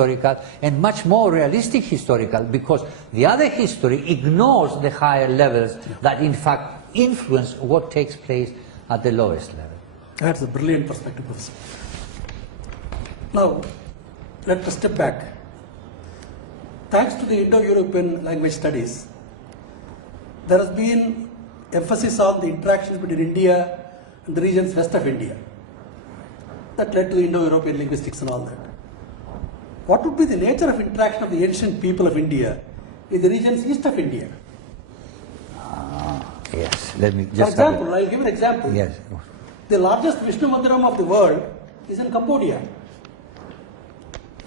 historical and much more realistic historical, because the other history ignores the higher levels that in fact influence what takes place at the lowest level. That's a brilliant perspective, Professor. Now, let us step back. Thanks to the Indo-European language studies, there has been emphasis on the interactions between India and the regions west of India. That led to the Indo-European linguistics and all that. What would be the nature of interaction of the ancient people of India with the regions east of India? Yes, let me just... For example, I'll give an example. Yes. The largest Vishnu Mandiram of the world is in Cambodia.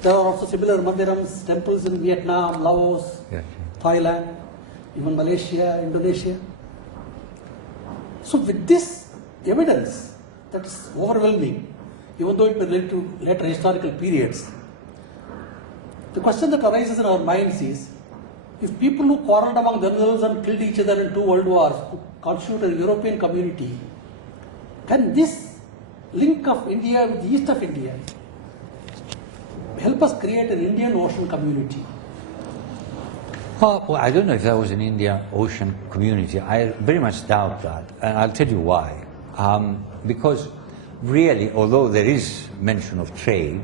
There are also similar mandirams, temples in Vietnam, Laos, Yes. Thailand, even Malaysia, Indonesia. So with this evidence that is overwhelming, even though it may relate to later historical periods, the question that arises in our minds is, if people who quarreled among themselves and killed each other in 2 world wars constitute a European community, can this link of India with the east of India help us create an Indian Ocean community? Well, I don't know if there was an Indian Ocean community. I very much doubt that, and I'll tell you why. Because really, although there is mention of trade,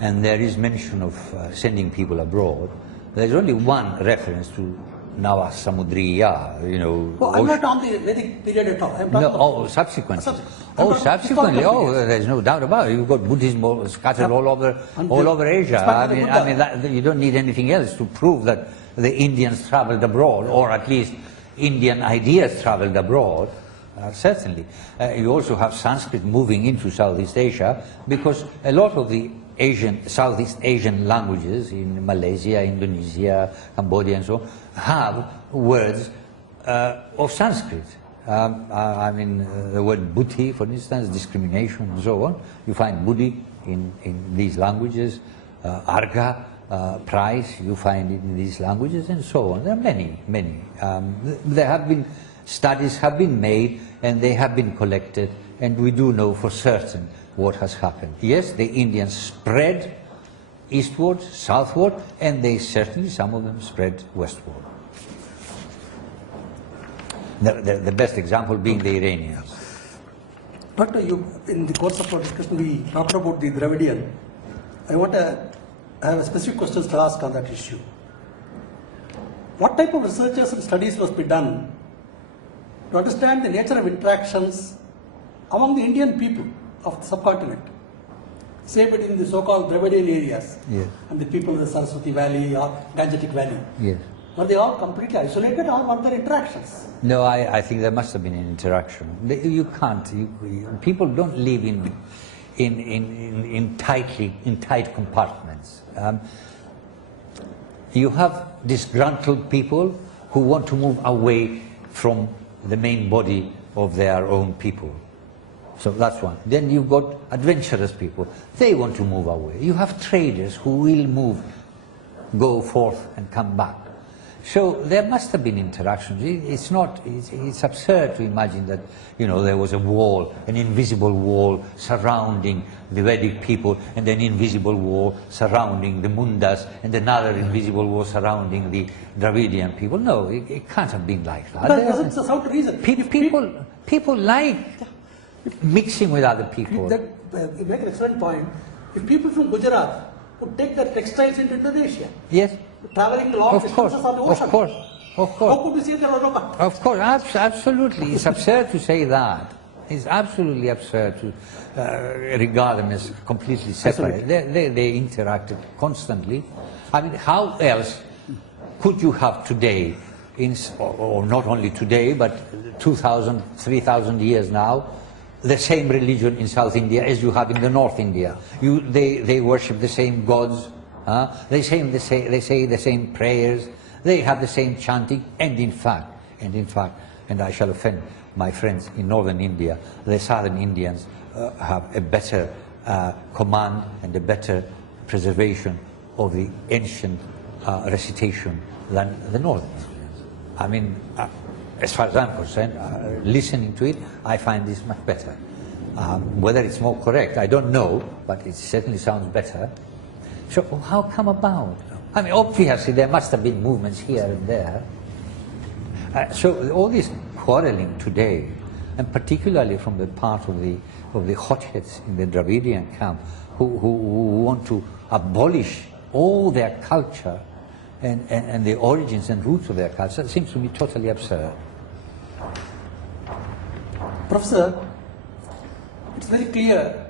and there is mention of sending people abroad, there's only one reference to Nava Samudriya, you know. Oh, I'm not on the Vedic period at all. I'm talking about subsequently. Subsequently. There's no doubt about it. You've got Buddhism scattered all over Asia. I mean, you don't need anything else to prove that the Indians traveled abroad, or at least Indian ideas traveled abroad. Certainly. You also have Sanskrit moving into Southeast Asia, because a lot of the Southeast Asian languages in Malaysia, Indonesia, Cambodia and so on, have words of Sanskrit. I mean, the word buddhi, for instance, discrimination and so on, you find buddhi in these languages, arga, price, you find it in these languages and so on. There are many. There have been studies have been made and they have been collected, and we do know for certain what has happened. Yes, the Indians spread eastward, southward, and they certainly, some of them, spread westward. The best example being the Iranians. Doctor, in the course of our discussion, we talked about the Dravidian. I have specific questions to ask on that issue. What type of researches and studies must be done to understand the nature of interactions among the Indian people of the subcontinent, say between the so-called Dravidian areas, yes, and the people of the Saraswati Valley or Gangetic Valley? Yes. Were they all completely isolated, or were there interactions? No, I think there must have been an interaction. You can't. People don't live in tight compartments. You have disgruntled people who want to move away from the main body of their own people. So that's one. Then you've got adventurous people. They want to move away. You have traders who will move, go forth and come back. So there must have been interactions. It's absurd to imagine that, you know, there was a wall, an invisible wall surrounding the Vedic people, and an invisible wall surrounding the Mundas, and another invisible wall surrounding the Dravidian people. No, it can't have been like that. But doesn't sound reason. People like mixing with other people. You make an excellent point. If people from Gujarat would take their textiles into Indonesia, yes, traveling long distances on the ocean, of course. How could we say there was no contact? Of course, absolutely. It's absurd to say that. It's absolutely absurd to regard them as completely separate. They interacted constantly. I mean, how else could you have today, or not only today, but 2,000, 3,000 years now, the same religion in South India as you have in the North India? They worship the same gods. They say the same prayers. They have the same chanting, and in fact, and I shall offend my friends in northern India, the southern Indians have a better command and a better preservation of the ancient recitation than the northern Indians. I mean, as far as I'm concerned, listening to it, I find this much better. Whether it's more correct, I don't know, but it certainly sounds better. So how come about? I mean, obviously there must have been movements here and there. So all this quarreling today, and particularly from the part of the hotheads in the Dravidian camp, who want to abolish all their culture and the origins and roots of their culture, seems to me totally absurd. Professor, it's very clear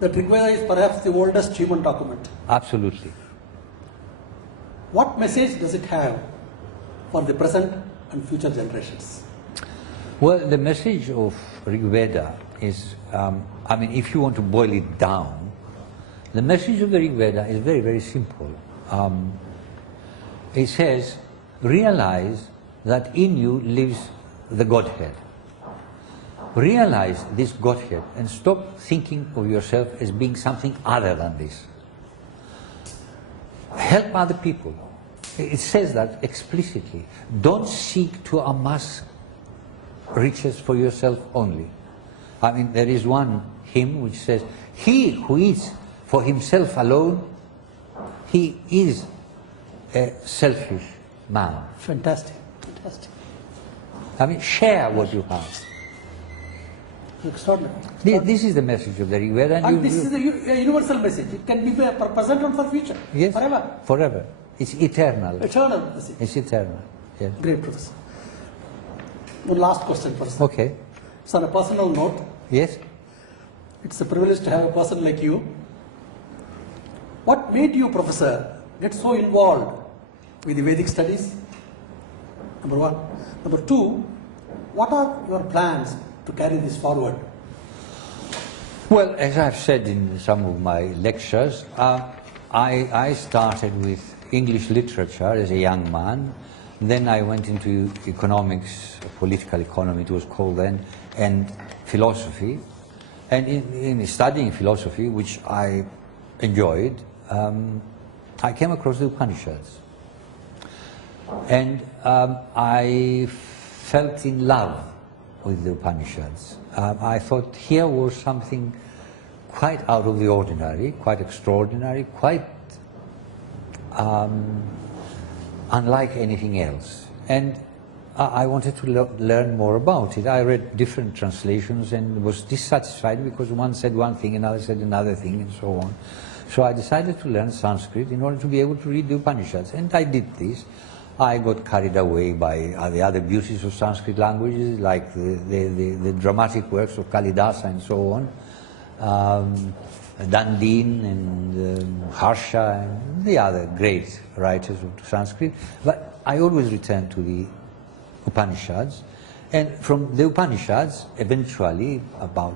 that Rig Veda is perhaps the oldest human document. Absolutely. What message does it have for the present and future generations? Well, the message of Rig Veda is, I mean, if you want to boil it down, the message of the Rig Veda is very, very simple. It says, realize that in you lives the Godhead. Realize this Godhead and stop thinking of yourself as being something other than this. Help other people. It says that explicitly. Don't seek to amass riches for yourself only. I mean, there is one hymn which says, he who eats for himself alone, he is a selfish man. Fantastic, fantastic. I mean, share what you have. Extraordinary. This is the message of the Rig Veda. And this is a universal message. It can be for present and for future. Yes, Forever. forever. It's eternal. Eternal message. It's eternal. Yes. Great, Professor. One last question, Professor. Okay. So on a personal note, Yes. it's a privilege to have a person like you. What made you, Professor, get so involved with the Vedic studies? Number one. Number two, what are your plans to carry this forward? Well, as I've said in some of my lectures, I started with English literature as a young man. Then I went into economics, political economy it was called then, and philosophy. And in studying philosophy, which I enjoyed, I came across the Upanishads. And I felt in love with the Upanishads. I thought here was something quite out of the ordinary, quite extraordinary, quite unlike anything else. And I wanted to learn more about it. I read different translations and was dissatisfied because one said one thing, another said another thing, and so on. So I decided to learn Sanskrit in order to be able to read the Upanishads. And I did this. I got carried away by the other beauties of Sanskrit languages, like the dramatic works of Kalidasa and so on, Dandin and Harsha and the other great writers of Sanskrit. But I always returned to the Upanishads. And from the Upanishads, eventually, about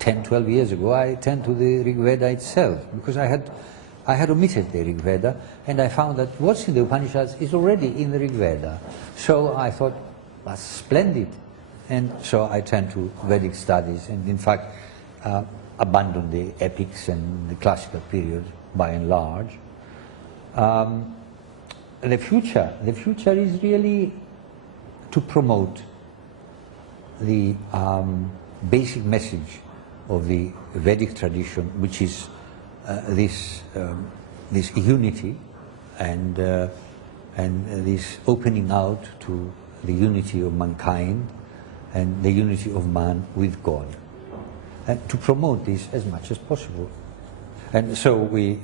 10, 12 years ago, I turned to the Rig Veda itself, because I had omitted the Rig Veda, and I found that what's in the Upanishads is already in the Rig Veda. So I thought, that's splendid. And so I turned to Vedic studies, and in fact, abandoned the epics and the classical period by and large. The future is really to promote the basic message of the Vedic tradition, which is this unity and this opening out to the unity of mankind and the unity of man with God, and to promote this as much as possible. And so we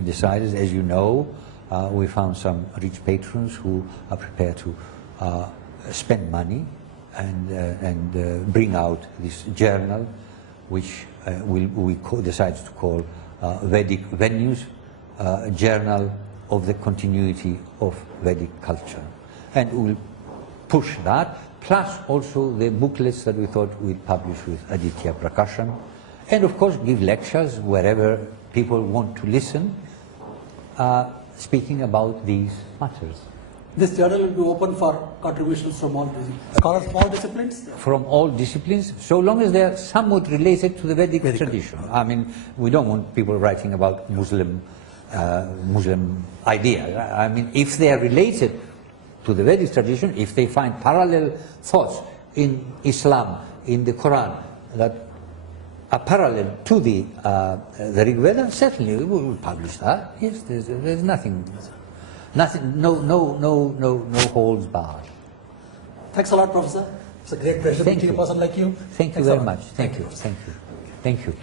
decided, as you know, we found some rich patrons who are prepared to spend money and bring out this journal, which we decided to call Vedic Venues, Journal of the Continuity of Vedic Culture. And we'll push that, plus also the booklets that we thought we'd publish with Aditya Prakashan, and of course give lectures wherever people want to listen, speaking about these matters. This journal will be open for contributions from all scholars from all disciplines? From all disciplines, so long as they are somewhat related to the Vedic tradition. I mean, we don't want people writing about Muslim idea. I mean, if they are related to the Vedic tradition, if they find parallel thoughts in Islam, in the Quran, that a parallel to the Rig Veda, certainly we will publish that. Yes, there's nothing, no holds barred. Thanks a lot, Professor. It's a great pleasure Thank meeting a you. person like you. Thank you Thanks a very lot. much. Thank you. Thank you. Thank you.